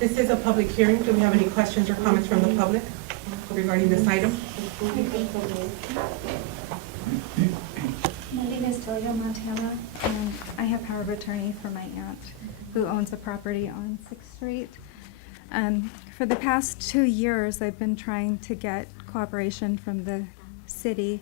This is a public hearing. Do we have any questions or comments from the public regarding this item? My name is Delia, Montana, and I have power of attorney for my aunt who owns a property on 6th Street. For the past 2 years, I've been trying to get cooperation from the city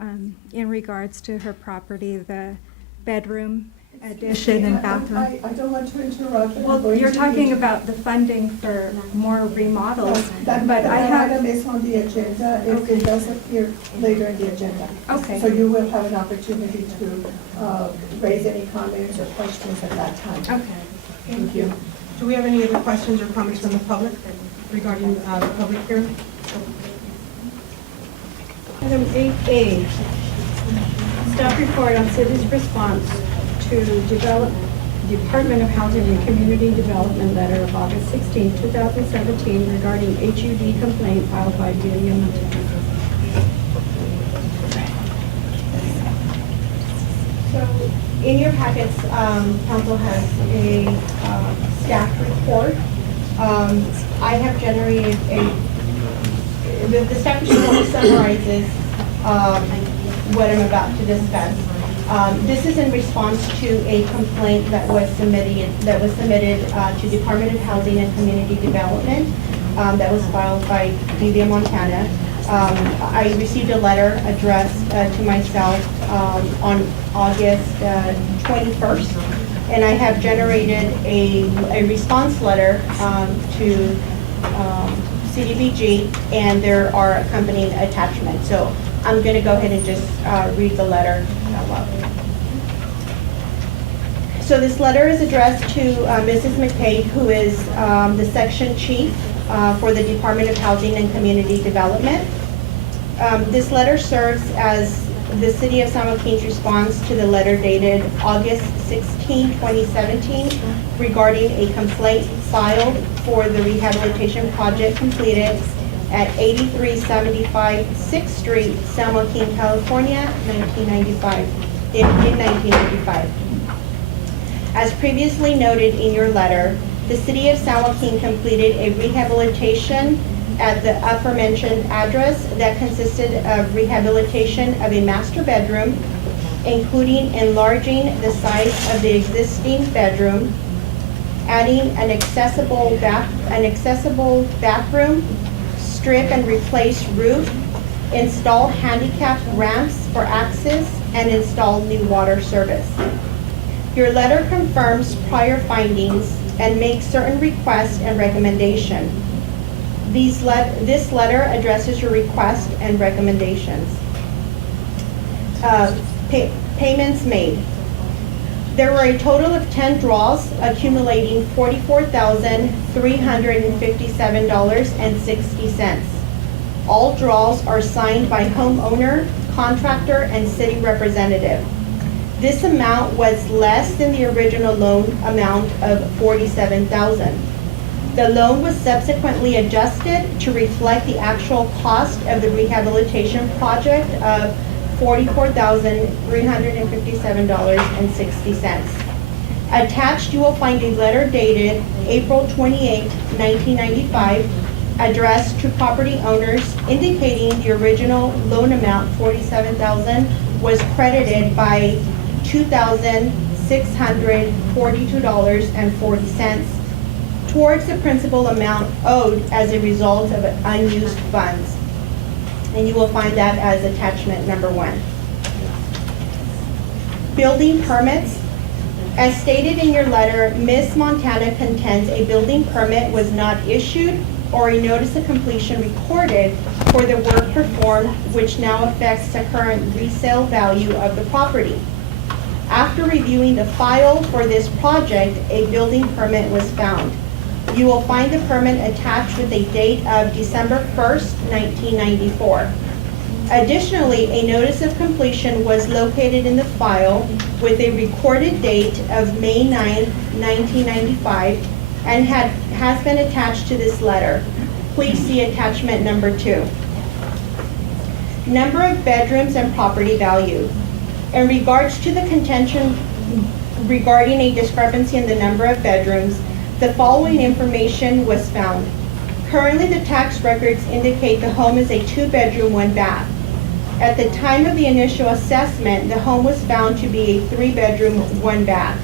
in regards to her property, the bedroom addition and bathroom. I don't want to interrupt. Well, you're talking about the funding for more remodels, That but I item have, is on the agenda. It does appear later in the agenda. Okay. So you will have an opportunity to raise any comments or questions at that time. okay. Thank you. Do we have any other questions or comments from the public regarding the public hearing? Item 8A, staff report on city's response to Department of Housing and Community Development letter of August 16, 2017 regarding HUD complaint filed by Delia. So in your packets, council has a staff report. I have generated the staff report summarizes what I'm about to discuss. This is in response to a complaint that was submitted to Department of Housing and Community Development that was filed by Delia, Montana. I received a letter addressed to myself on August 21st, and I have generated a response letter to CDBG, and there are accompanying attachments. So I'm going to go ahead and just read the letter out loud. So this letter is addressed to Mrs. McKay, who is the section chief for the Department of Housing and Community Development. This letter serves as the City of San Joaquin's response to the letter dated August 16, 2017, regarding a complaint filed for the rehabilitation project completed at 8375 6th Street, San Joaquin, California, 1995. In 1995. As previously noted in your letter, the City of San Joaquin completed a rehabilitation at the aforementioned address that consisted of rehabilitation of a master bedroom, including enlarging the size of the existing bedroom, adding an accessible bathroom, strip and replace roof, install handicap ramps for access, and install new water service. Your letter confirms prior findings and makes certain requests and recommendation. This letter addresses your request and recommendations. Payments made. There were a total of 10 draws accumulating $44,357.60. All draws are signed by homeowner, contractor, and city representative. This amount was less than the original loan amount of $47,000. The loan was subsequently adjusted to reflect the actual cost of the rehabilitation project of $44,357.60. Attached, you will find a letter dated April 28, 1995, addressed to property owners indicating the original loan amount, $47,000, was credited by $2,642.40 towards the principal amount owed as a result of unused funds. And you will find that as attachment number 1. Building permits. As stated in your letter, Ms. Montana contends a building permit was not issued or a notice of completion recorded for the work performed, which now affects the current resale value of the property. After reviewing the file for this project, a building permit was found. You will find the permit attached with a date of December 1st, 1994. Additionally, a notice of completion was located in the file with a recorded date of May 9, 1995, and has been attached to this letter. Please see attachment number 2. Number of bedrooms and property value. In regards to the contention regarding a discrepancy in the number of bedrooms, The following information was found. Currently, the tax records indicate the home is a 2-bedroom, 1-bath. At the time of the initial assessment, the home was found to be a 3-bedroom, 1-bath.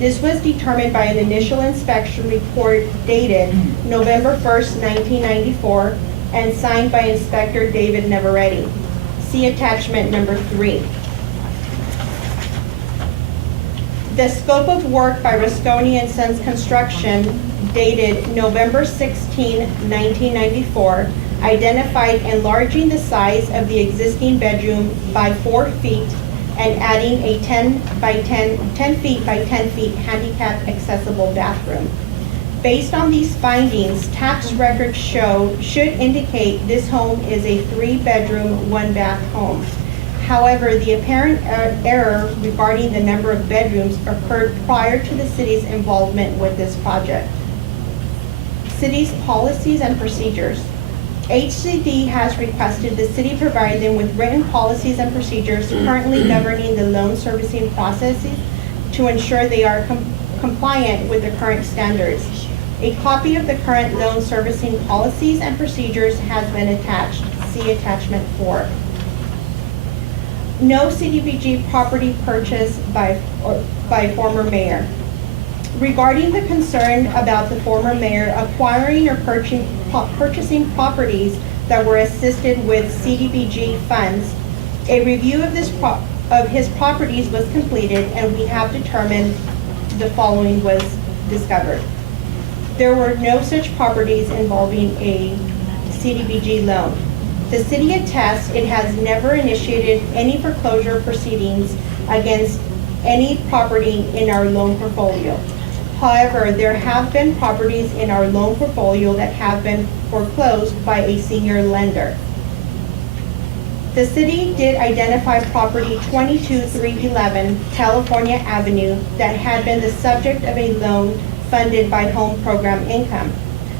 This was determined by an initial inspection report dated November 1st, 1994, and signed by Inspector David Neveretti. See attachment number 3. The scope of work by Rasconi and Sons Construction dated November 16, 1994, identified enlarging the size of the existing bedroom by 4 feet and adding a 10 feet by 10 feet handicap accessible bathroom. Based on these findings, tax records should indicate this home is a 3-bedroom, 1-bath home. However, the apparent error regarding the number of bedrooms occurred prior to the city's involvement with this project. City's policies and procedures. HCD has requested the city provide them with written policies and procedures currently governing the loan servicing processes to ensure they are compliant with the current standards. A copy of the current loan servicing policies and procedures has been attached. See attachment 4. No CDBG property purchase by former mayor. Regarding the concern about the former mayor acquiring or purchasing properties that were assisted with CDBG funds, a review of his properties was completed, and we have determined the following was discovered. There were no such properties involving a CDBG loan. The city attests it has never initiated any foreclosure proceedings against any property in our loan portfolio. However, there have been properties in our loan portfolio that have been foreclosed by a senior lender. The city did identify property 22311 California Avenue that had been the subject of a loan funded by home program income.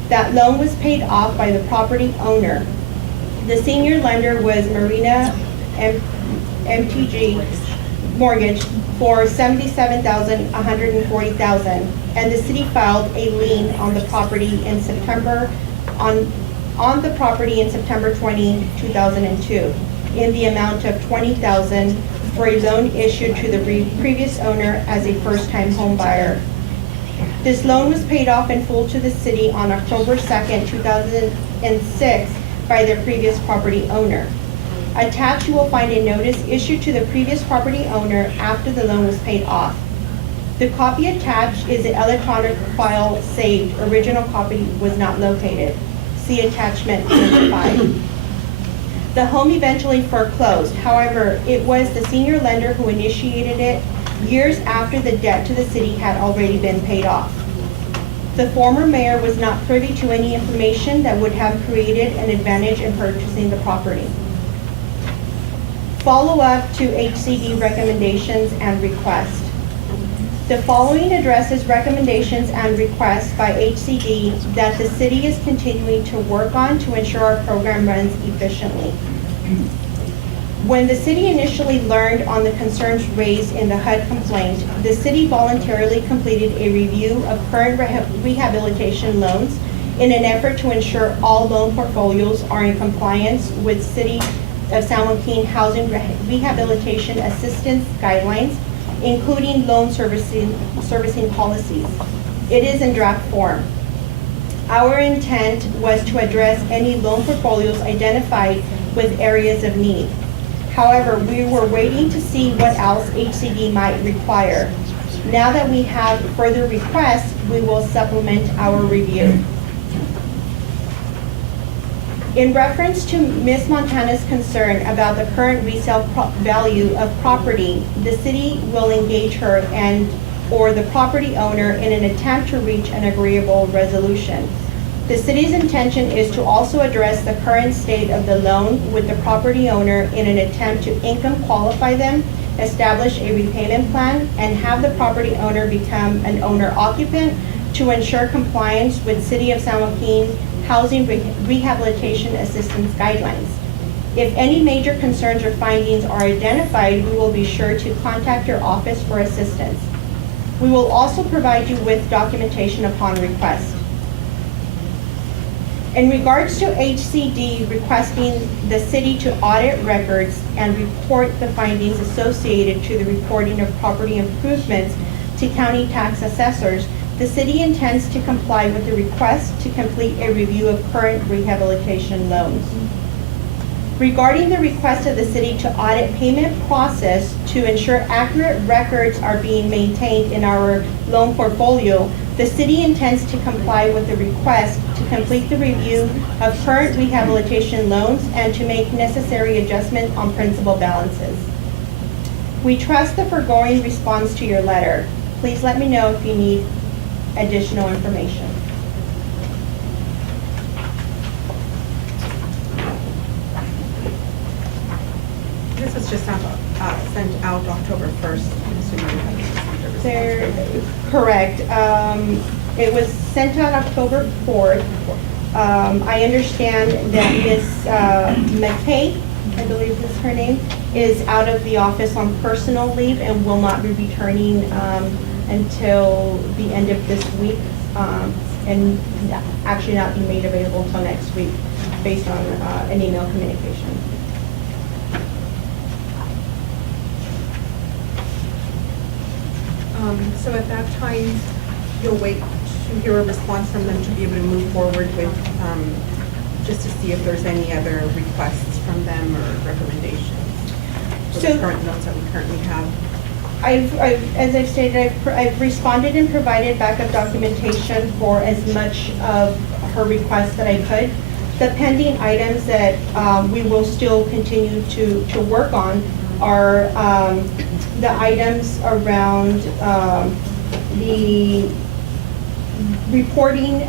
That loan was paid off by the property owner. The senior lender was Marina MTG Mortgage for $77,140,000, and the city filed a lien on the property in September on the property in September 20, 2002, in the amount of $20,000 for a loan issued to the previous owner as a first-time home buyer. This loan was paid off in full to the city on October 2nd, 2006 by the previous property owner. Attached, you will find a notice issued to the previous property owner after the loan was paid off. The copy attached is an electronic file saved. Original copy was not located. See attachment number 5. The home eventually foreclosed. However, it was the senior lender who initiated it years after the debt to the city had already been paid off. The former mayor was not privy to any information that would have created an advantage in purchasing the property. Follow-up to HCD recommendations and requests. The following addresses recommendations and requests by HCD that the city is continuing to work on to ensure our program runs efficiently. When the city initially learned on the concerns raised in the HUD complaint, the city voluntarily completed a review of current rehabilitation loans in an effort to ensure all loan portfolios are in compliance with City of San Joaquin Housing Rehabilitation Assistance Guidelines, including loan servicing policies. It is in draft form. Our intent was to address any loan portfolios identified with areas of need. However, we were waiting to see what else HCD might require. Now that we have further requests, we will supplement our review. In reference to Ms. Montana's concern about the current resale value of property, the city will engage her or the property owner in an attempt to reach an agreeable resolution. The city's intention is to also address the current state of the loan with the property owner in an attempt to income qualify them, establish a repayment plan, and have the property owner become an owner occupant to ensure compliance with City of San Joaquin Housing Rehabilitation Assistance Guidelines. If any major concerns or findings are identified, we will be sure to contact your office for assistance. We will also provide you with documentation upon request. In regards to HCD requesting the city to audit records and report the findings associated to the reporting of property improvements to county tax assessors, the city intends to comply with the request to complete a review of current rehabilitation loans. Regarding the request of the city to audit payment process to ensure accurate records are being maintained in our loan portfolio, the city intends to comply with the request to complete the review of current rehabilitation loans and to make necessary adjustments on principal balances. We trust the foregoing response to your letter. Please let me know if you need additional information. This was just sent out October 1st. I'm assuming you haven't received a response. They're correct. It was sent out October 4th. I understand that Ms. McKay, I believe is her name, is out of the office on personal leave and will not be returning until the end of this week, and actually not be made available until next week based on an email communication. So at that time, you'll wait to hear a response from them to be able to move forward with, just to see if there's any other requests from them or recommendations for the So- current notes that we currently have. As I've stated, I've responded and provided backup documentation for as much of her request that I could. The pending items that we will still continue to work on are the items around the reporting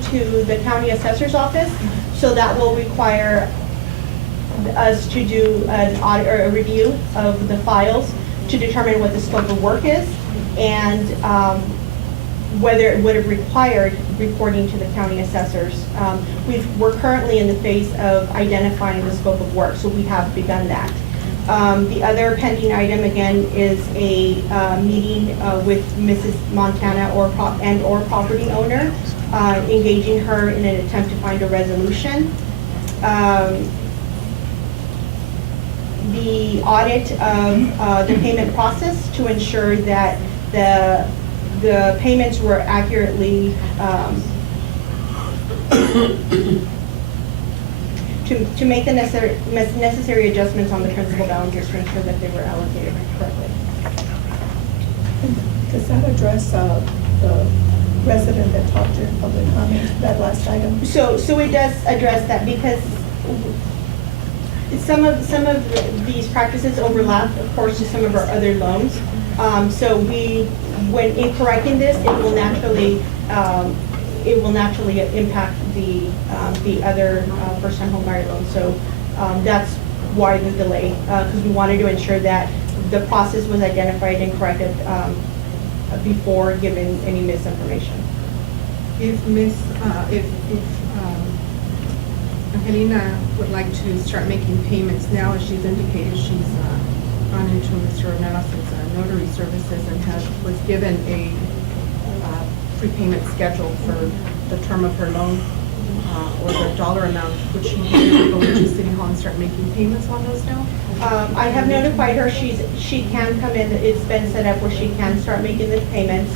to the county assessor's office. So that will require us to do an audit or a review of the files to determine what the scope of work is and whether it would have required reporting to the county assessors. We're currently in the phase of identifying the scope of work, so we have begun that. The other pending item, again, is a meeting with Mrs. Montana or property owner, engaging her in an attempt to find a resolution. The audit of the payment process to ensure that the payments were accurately to make the necessary adjustments on the principal balances to ensure that they were allocated correctly. Does that address the resident that talked in public comment, that last item? So it does address that because some of these practices overlap, of course, to some of our other loans. So when in correcting this, it will naturally impact the other first-time home buyer loans. So that's why the delay, because we wanted to ensure that the process was identified and corrected before giving any misinformation. If Angelina would like to start making payments now, as she's indicated, she's gone into Mr. Ornellas's notary services and was given a prepayment schedule for the term of her loan or the dollar amount. Would she be able to go into City Hall and start making payments on those now? I have notified her she can come in. It's been set up where she can start making the payments.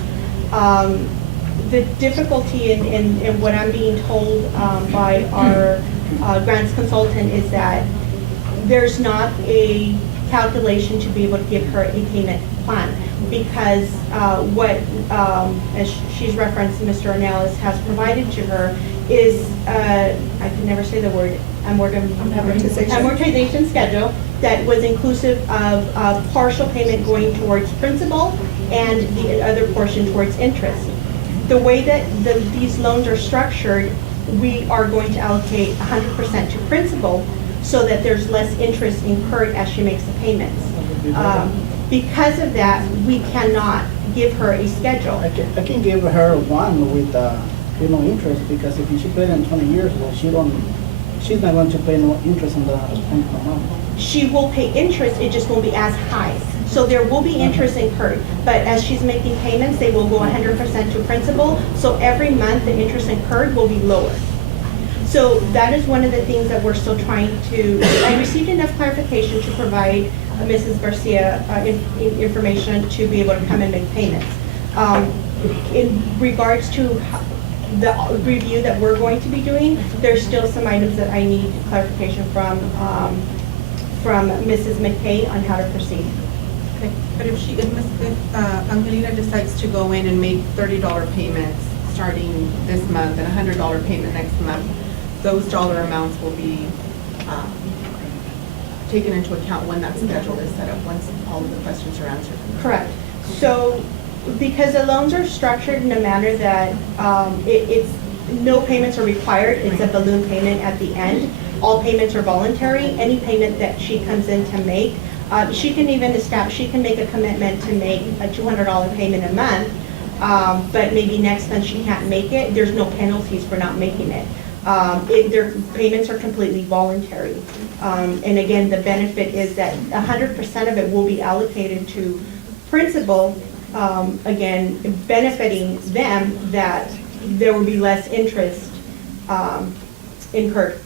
The difficulty in what I'm being told by our grants consultant is that there's not a calculation to be able to give her a payment plan because as she's referenced, Mr. Ornelas has provided to her is, I can never say the word, amortization schedule that was inclusive of partial payment going towards principal and the other portion towards interest. The way that these loans are structured, we are going to allocate 100% to principal so that there's less interest incurred as she makes the payments. Because of that, we cannot give her a schedule. I can give her one with interest because if she paid in 20 years, well, she's not going to pay no interest on the amount. She will pay interest, it just won't be as high. So there will be interest incurred, but as she's making payments, they will go 100% to principal. So every month, the interest incurred will be lower. So that is one of the things that we're still trying to, I received enough clarification to provide Mrs. Garcia information to be able to come and make payments. In regards to the review that we're going to be doing, there's still some items that I need clarification from Mrs. McKay on how to proceed. Okay, but if Angelina decides to go in and make $30 payments starting this month and a $100 payment next month, those dollar amounts will be taken into account when that schedule is set up, once all of the questions are answered. Correct. So, because the loans are structured in a manner that it's no payments are required, it's a balloon payment at the end. All payments are voluntary. Any payment that she comes in to make, she can even establish, she can make a commitment to make a $200 payment a month, but maybe next month she can't make it. There's no penalties for not making it. Their payments are completely voluntary. And again, the benefit is that 100% of it will be allocated to principal, again, benefiting them that there will be less interest incurred.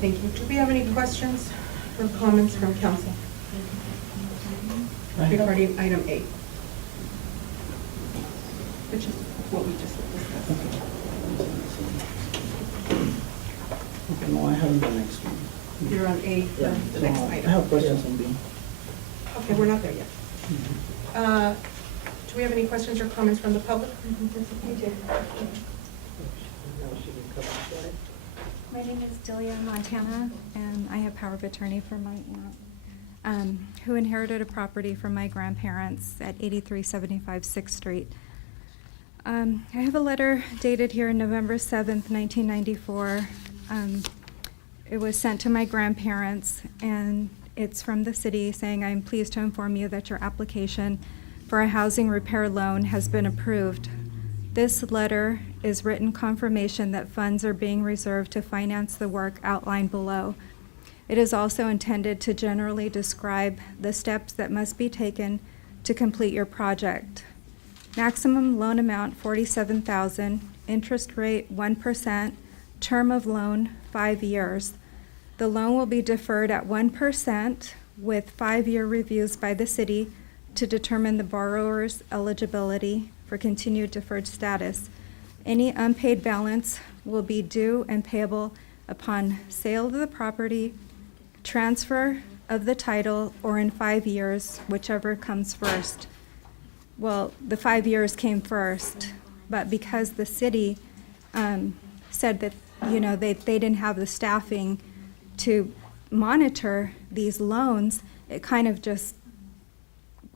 Thank you. Do we have any questions or comments from council regarding item 8? Which is what we just discussed. Okay, no, I have the next one. You're on 8, Yeah, the next so item. I have questions on B. Okay, we're not there yet. Do we have any questions or comments from the public? My name is Delia, Montana, and I have power of attorney for my aunt, who inherited a property from my grandparents at 8375 6th Street. I have a letter dated here November 7th, 1994. It was sent to my grandparents, and it's from the city saying, "I'm pleased to inform you that your application for a housing repair loan has been approved. This letter is written confirmation that funds are being reserved to finance the work outlined below. It is also intended to generally describe the steps that must be taken to complete your project. Maximum loan amount $47,000, interest rate 1%, term of loan 5 years. The loan will be deferred at 1% with 5-year reviews by the city to determine the borrower's eligibility for continued deferred status. Any unpaid balance will be due and payable upon sale of the property, transfer of the title, or in 5 years, whichever comes first." Well, the 5 years came first, but because the city said that, they didn't have the staffing to monitor these loans, it kind of just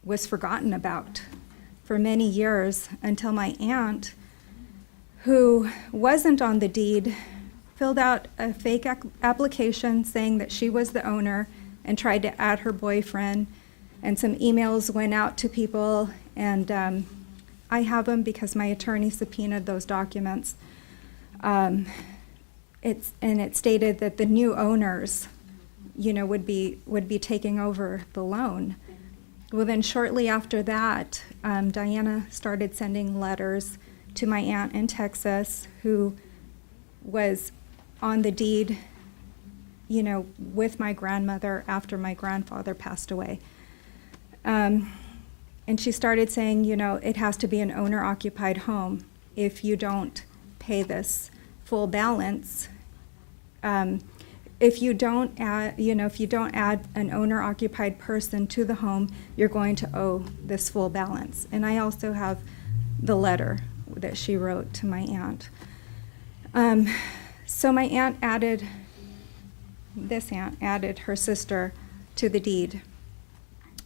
was forgotten about for many years until my aunt, who wasn't on the deed, filled out a fake application saying that she was the owner and tried to add her boyfriend, and some emails went out to people, and I have them because my attorney subpoenaed those documents. It stated that the new owners, would be taking over the loan. Well, then shortly after that, Diana started sending letters to my aunt in Texas, who was on the deed, with my grandmother after my grandfather passed away. And she started saying, it has to be an owner-occupied home. If you don't pay this full balance, if you don't add an owner-occupied person to the home, you're going to owe this full balance. And I also have the letter that she wrote to my aunt. So my aunt added her sister to the deed,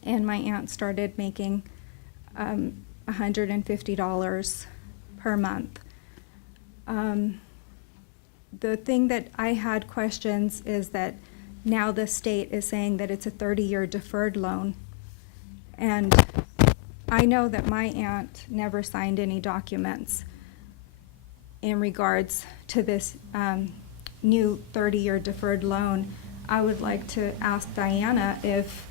and my aunt started making $150 per month. The thing that I had questions is that now the state is saying that it's a 30-year deferred loan. And I know that my aunt never signed any documents in regards to this new 30-year deferred loan. I would like to ask Diana if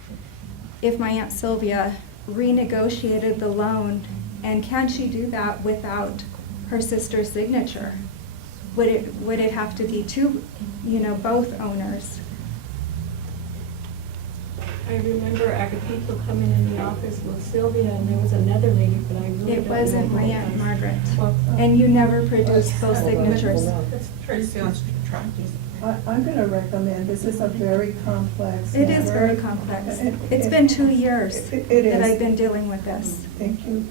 my Aunt Sylvia renegotiated the loan, and can she do that without her sister's signature? Would it have to be two, both owners? I remember Agapito coming in the office with Sylvia, and there was another lady, but I really It don't wasn't know my who it Aunt was. Margaret. Well, And you never produced those signatures. Let's try to stay on track. I'm going to recommend, this is a very complex It is matter. very complex. It- It's it- been 2 years it that is. I've been dealing with this. Thank you.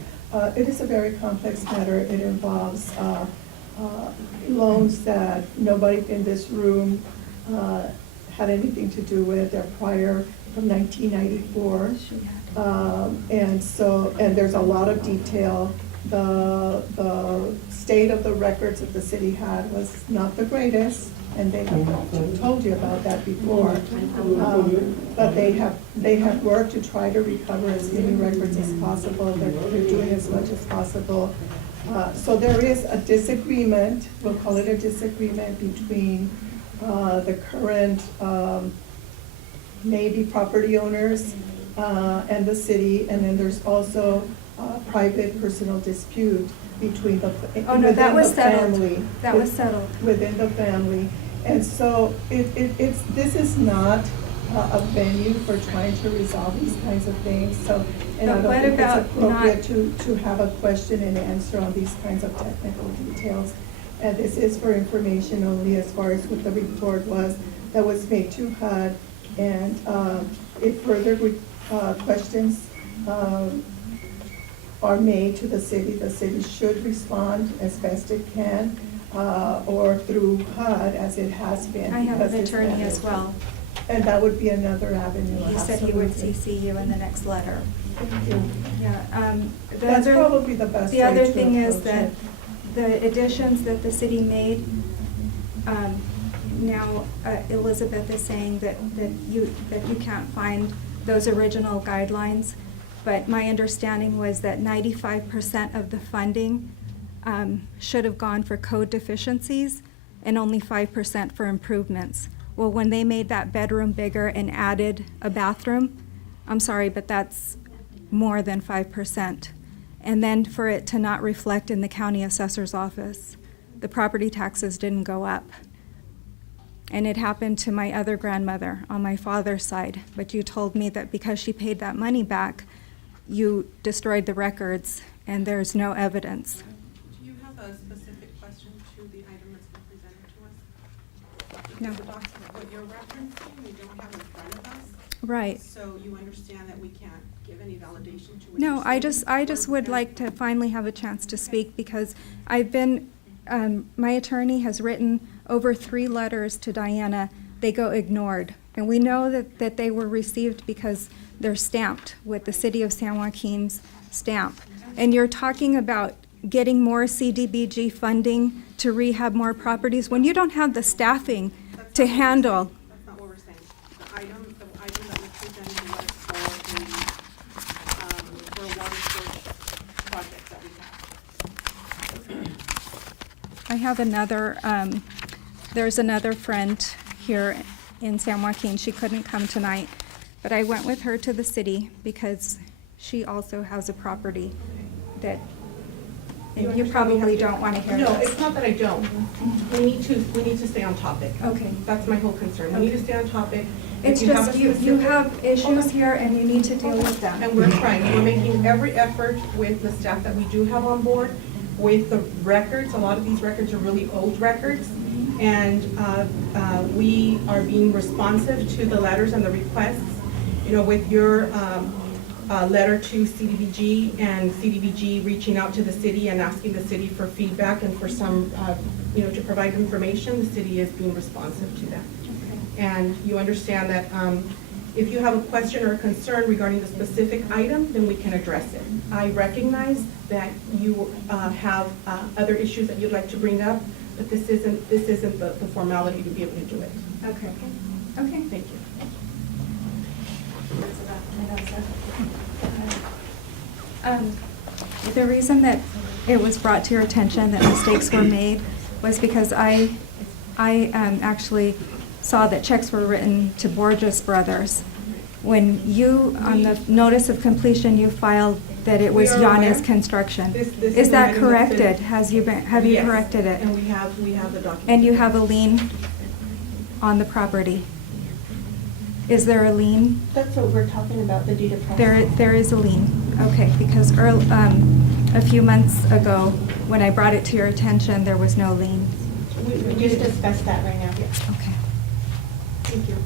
It is a very complex matter. It involves loans that nobody in this room had anything to do with. They're prior from 1994. And there's a lot of detail. The state of the records that the city had was not the greatest, and they have told you about that before. But they have worked to try to recover as many records as possible. They're doing as much as possible. So there is a disagreement, we'll call it a disagreement between the current maybe property owners and the city, and then there's also private personal dispute between the, Oh, no, that within was the settled. family. That was settled. Within the family. And so this is not a venue for trying to resolve these kinds of things, so. And I But don't what think about it's appropriate to have a question and answer on these kinds of technical details. And this is for information only as far as what the report was that was made to HUD. And if further questions are made to the city should respond as best it can, or through HUD as it has been. I have because an this attorney matter- as well. And that would be another avenue, He said he would absolutely. CC you in the next letter. Thank you. Yeah, That's probably the best way The other to thing is approach that it. the additions that the city made, now Elizabeth is saying that you can't find those original guidelines, but my understanding was that 95% of the funding should have gone for code deficiencies and only 5% for improvements. Well, when they made that bedroom bigger and added a bathroom, I'm sorry, but that's more than 5%. And then for it to not reflect in the county assessor's office, the property taxes didn't go up. And it happened to my other grandmother on my father's side, but you told me that because she paid that money back, you destroyed the records and there's no evidence. Do you have a specific question to the item that's been presented to us? No. Because the document, what you're referencing, we don't have in front of us. Right. So you understand that we can't give any validation to what No, you're I saying? just would like to finally have a chance to speak because I've been, my attorney has written over 3 letters to Diana. They go ignored. And we know that they were received because they're stamped with the City of San Joaquin's stamp. And you're talking about getting more CDBG funding to rehab more properties when you don't have the staffing to handle. That's not what we're saying. The item that was presented was for a water storage project that we have. I have another, there's another friend here in San Joaquin. She couldn't come tonight, but I went with her to the city because she also has a property that, and you probably don't want to hear No, this. it's not that I don't. We need to stay on topic. Okay. That's my whole concern. We need to stay on topic. If It's you have a just, you specific- have issues here and you need to deal with them. And we're trying, we're making every effort with the staff that we do have on board, with the records. A lot of these records are really old records. And we are being responsive to the letters and the requests. You know, with your letter to CDBG and CDBG reaching out to the city and asking the city for feedback and for some, to provide information, the city is being responsive to that. And you understand that if you have a question or a concern regarding the specific item, then we can address it. I recognize that you have other issues that you'd like to bring up, but this isn't the formality to be able to do it. Okay. Thank you. The reason that it was brought to your attention that mistakes were made was because I actually saw that checks were written to Borges Brothers. When you, on the notice of completion, you filed that it was We are Yanes aware. Construction. This Is is that an item that's corrected? been- Have you Yes, corrected it? And we have the document. And you have a lien on the property? Is there a lien? That's what we're talking about, the deed of trust. There is a lien, okay, because a few months ago, when I brought it to your attention, there was no lien. We just discussed that right now. Okay. Thank you.